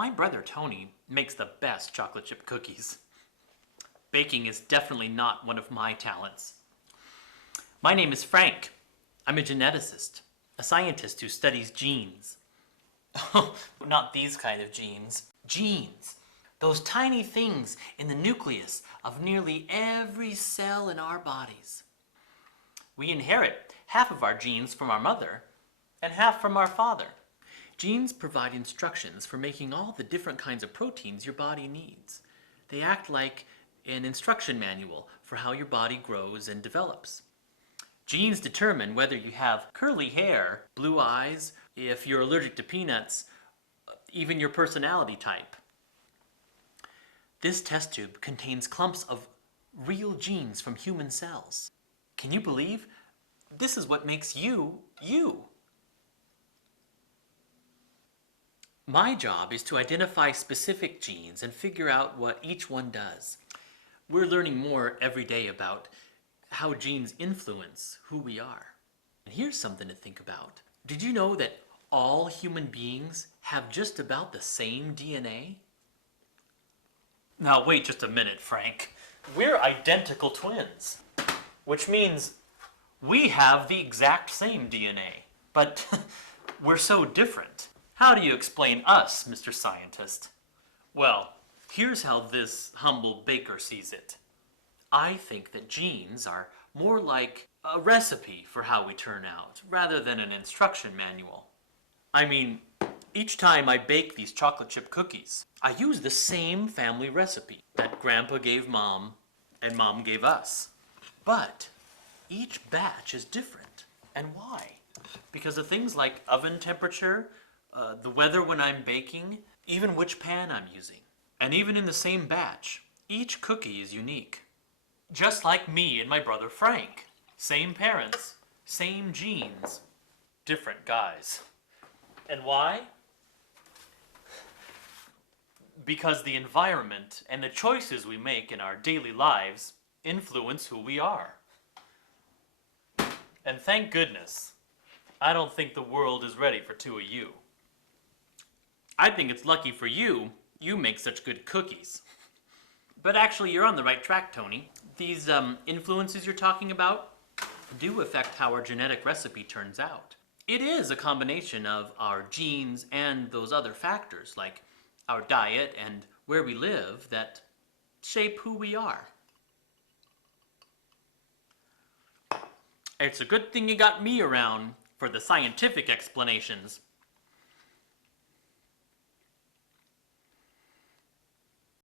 My brother Tony makes the best chocolate chip cookies. Baking is definitely not one of my talents. My name is Frank. I'm a geneticist, a scientist who studies genes. Oh, not these kind of genes. Genes. Those tiny things in the nucleus of nearly every cell in our bodies. We inherit half of our genes from our mother and half from our father. Genes provide instructions for making all the different kinds of proteins your body needs. They act like an instruction manual for how your body grows and develops. Genes determine whether you have curly hair, blue eyes, if you're allergic to peanuts, even your personality type. This test tube contains clumps of real genes from human cells. Can you believe? This is what makes you, you. My job is to identify specific genes and figure out what each one does. We're learning more every day about how genes influence who we are. And here's something to think about. Did you know that all human beings have just about the same DNA? Now wait just a minute, Frank. We're identical twins, which means we have the exact same DNA, but we're so different. How do you explain us, Mr. Scientist? Well, here's how this humble baker sees it. I think that genes are more like a recipe for how we turn out, rather than an instruction manual. I mean, each time I bake these chocolate chip cookies, I use the same family recipe that Grandpa gave Mom and Mom gave us. But each batch is different. And why? Because of things like oven temperature, the weather when I'm baking, even which pan I'm using. And even in the same batch, each cookie is unique. Just like me and my brother Frank. Same parents, same genes, different guys. And why? Because the environment and the choices we make in our daily lives influence who we are. And thank goodness, I don't think the world is ready for two of you. I think it's lucky for you, you make such good cookies. But actually, you're on the right track, Tony. These influences you're talking about do affect how our genetic recipe turns out. It is a combination of our genes and those other factors, like our diet and where we live, that shape who we are. It's a good thing you got me around for the scientific explanations.